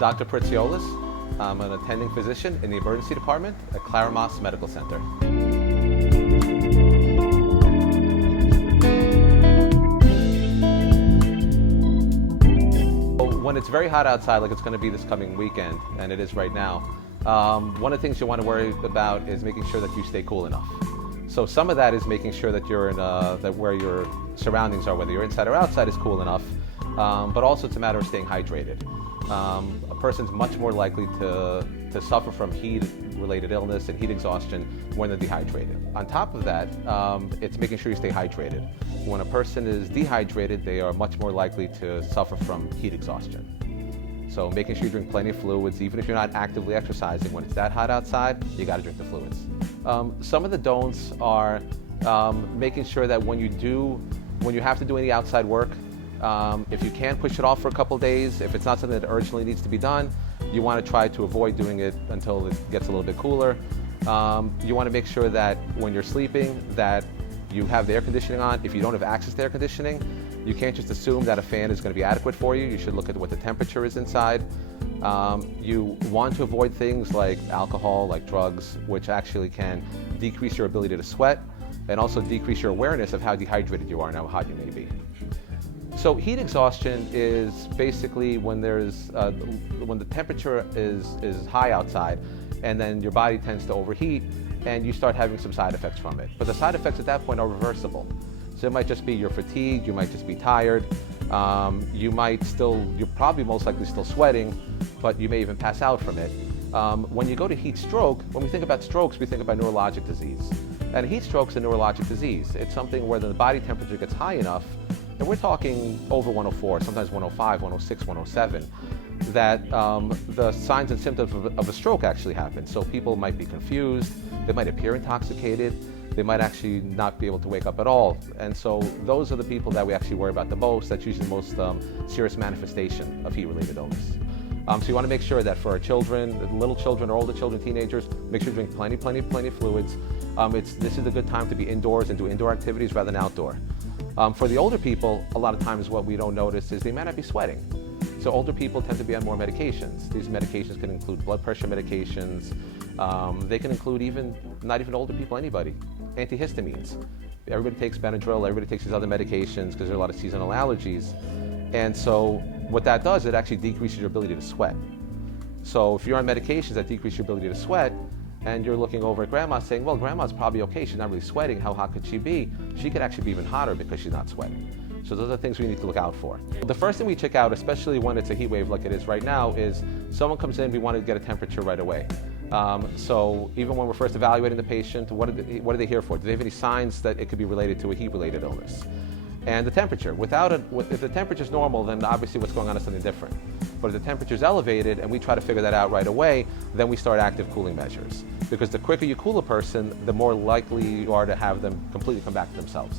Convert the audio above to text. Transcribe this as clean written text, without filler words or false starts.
Dr. Pritsiolas. I'm an attending physician in the emergency department at Clara Maass Medical Center. When it's very hot outside, like it's going to be this coming weekend, and it is right now, one of the things you want to worry about is making sure that you stay cool enough. So some of that is making sure that you're in that where your surroundings are, whether you're inside or outside, is cool enough. But also it's a matter of staying hydrated. A person's much more likely to suffer from heat-related illness and heat exhaustion when they're dehydrated. On top of that, it's making sure you stay hydrated. When a person is dehydrated, they are much more likely to suffer from heat exhaustion. So making sure you drink plenty of fluids, even if you're not actively exercising. When it's that hot outside, you got to drink the fluids. Some of the don'ts are making sure that when you have to do any outside work, if you can push it off for a couple days, if it's not something that urgently needs to be done, you want to try to avoid doing it until it gets a little bit cooler. You want to make sure that when you're sleeping that you have the air conditioning on. If you don't have access to air conditioning, you can't just assume that a fan is going to be adequate for you. You should look at what the temperature is inside. You want to avoid things like alcohol, like drugs, which actually can decrease your ability to sweat and also decrease your awareness of how dehydrated you are and how hot you may be. So heat exhaustion is basically when the temperature is high outside, and then your body tends to overheat and you start having some side effects from it. But the side effects at that point are reversible. So it might just be you're fatigued, you might just be tired, you're probably most likely still sweating, but you may even pass out from it. When you go to heat stroke, when we think about strokes, we think about neurologic disease. And heat stroke's a neurologic disease. It's something where the body temperature gets high enough, and we're talking over 104, sometimes 105, 106, 107, that the signs and symptoms of a stroke actually happen. So people might be confused, they might appear intoxicated, they might actually not be able to wake up at all. And so those are the people that we actually worry about the most. That's usually the most serious manifestation of heat-related illness. So you want to make sure that for our children, little children or older children, teenagers, make sure you drink plenty of fluids. This is a good time to be indoors and do indoor activities rather than outdoor. For the older people, a lot of times what we don't notice is they might not be sweating. So older people tend to be on more medications. These medications can include blood pressure medications. They can include not even older people, anybody. Antihistamines. Everybody takes Benadryl, everybody takes these other medications because there are a lot of seasonal allergies. And so what that does, it actually decreases your ability to sweat. So if you're on medications that decrease your ability to sweat, and you're looking over at grandma saying, well, grandma's probably okay, she's not really sweating, how hot could she be? She could actually be even hotter because she's not sweating. So those are things we need to look out for. The first thing we check out, especially when it's a heat wave like it is right now, is someone comes in, we want to get a temperature right away. So even when we're first evaluating the patient, what are they here for? Do they have any signs that it could be related to a heat-related illness? And the temperature. If the temperature's normal, then obviously what's going on is something different. But if the temperature's elevated and we try to figure that out right away, then we start active cooling measures. Because the quicker you cool a person, the more likely you are to have them completely come back to themselves.